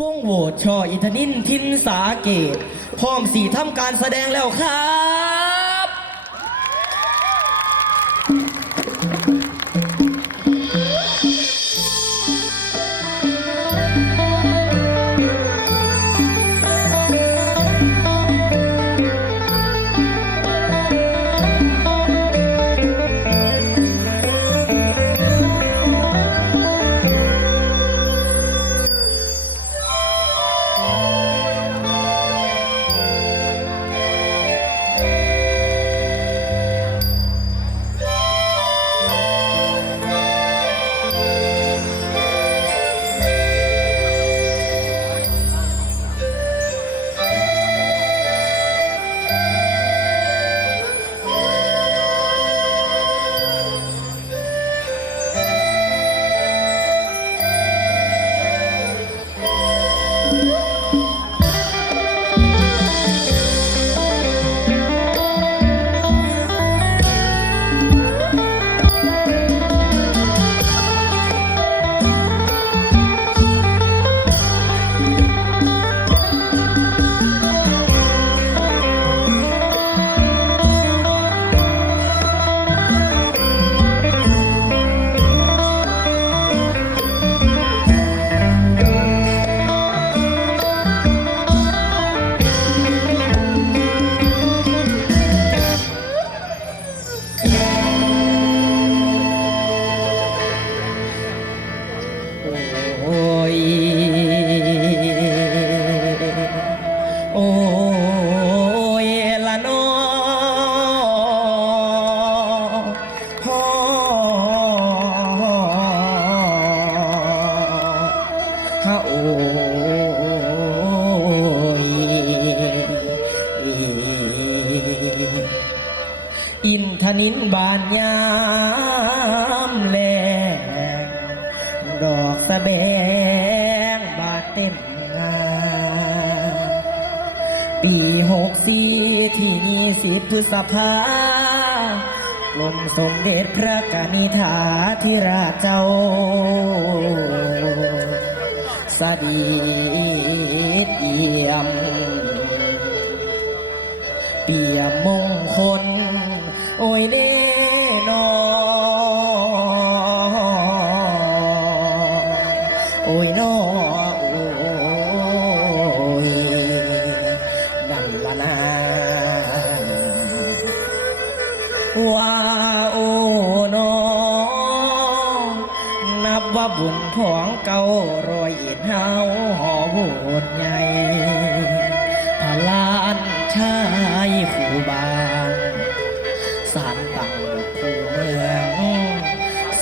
วงโหวตชออิทนินทินสาเกตพร้อมสีทำการแสดงแล้วครับ พฤษภากลมสมเด็จพระกนิธาธิราชเจ้า สดีเอี่ยม เปี่ยมมงคล บุญของเก่ารอยเอ็ดเฮาหอโบดใหญ่พลานชายคู่บานสารตังคู่เมือง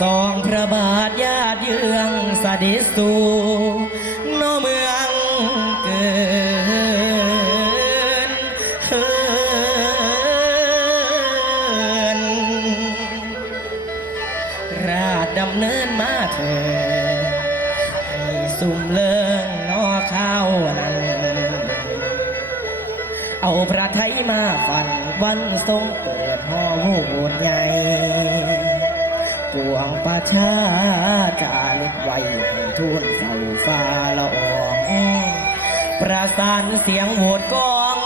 สองพระบาทญาติเยืองสดิสู ทรงเปิดห่อโหดใหญ่ปวงประชาจารึกไว้ให้ทุนเฝ้าฟ้าละอองประสานเสียงโหดกอง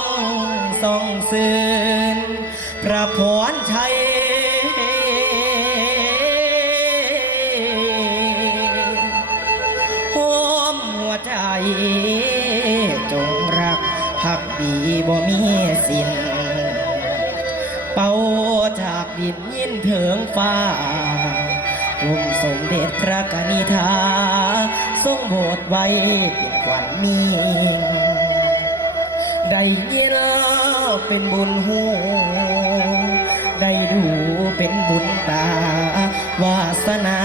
ส่องสื่นพระพรชัยหอมหัวใจ จงรักพักดีบ่มีสิ้น เป่าจากดินยินเถิงฟ้ากลุ่มสมเด็จพระกนิธา ทรงโบสถ์ไว้เป็นขวัญมีได้ยินเป็นบุญหูได้ดูเป็นบุญตาวาสนา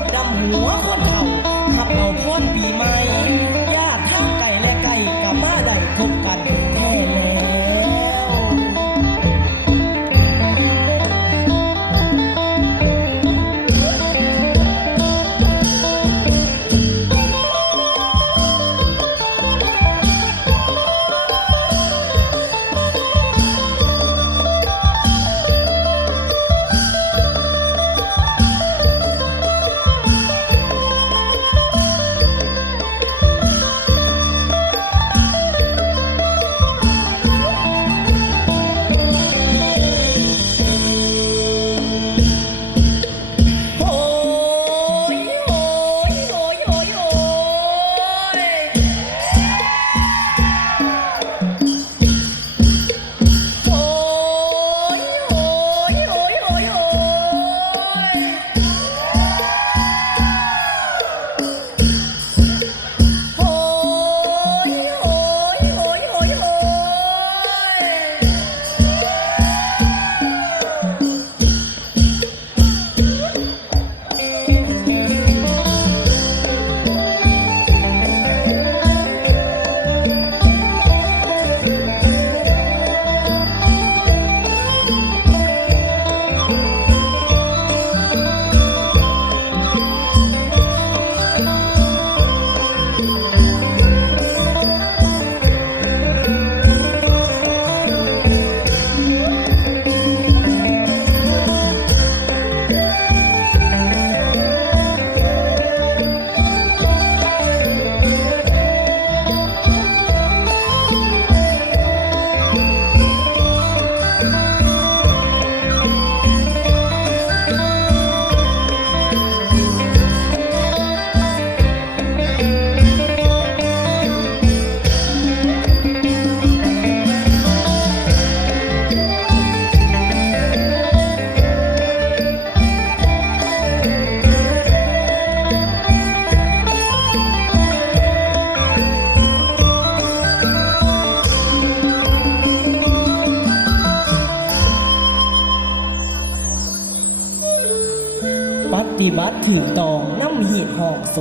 ดดำหัวคน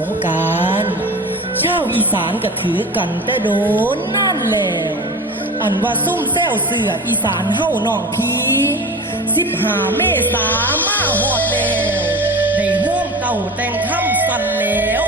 งการเจ้าอีสานก็ถือกันแต่โดนนั่นแหละอันว่าซุ่มแซวเสืออีสานเฮ้าน้องทีสิบหาเมษามาหอดแล้วในห้องเต่าแต่งถ้ำสันแล้ว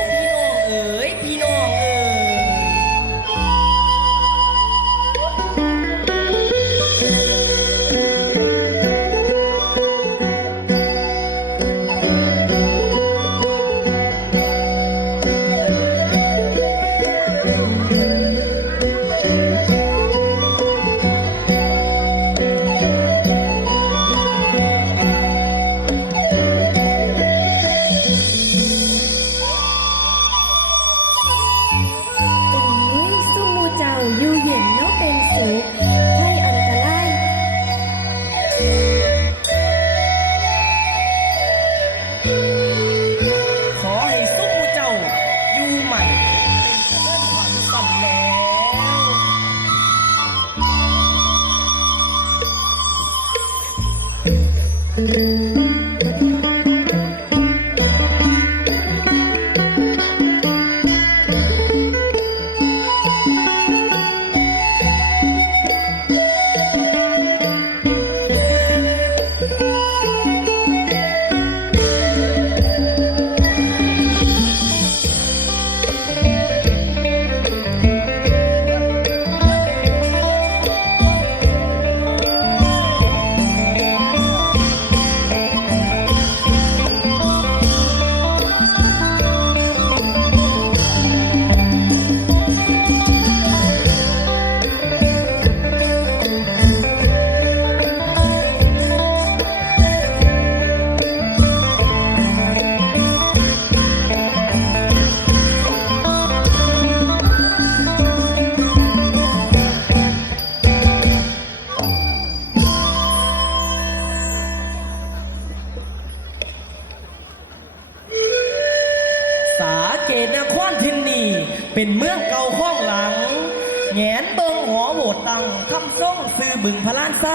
ซื้อบึงพลานไซ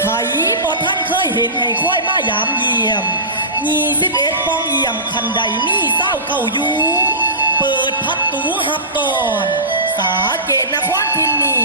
ไผบ่ท่านเคยเห็นไอ้ค่อยมายามเยี่ยม มีสิบเอ็ดฟองเยี่ยมคันใดนี่เศร้าเก่าอยู่ เปิดพัดตูหับตอน สาเกตนควรทินนี่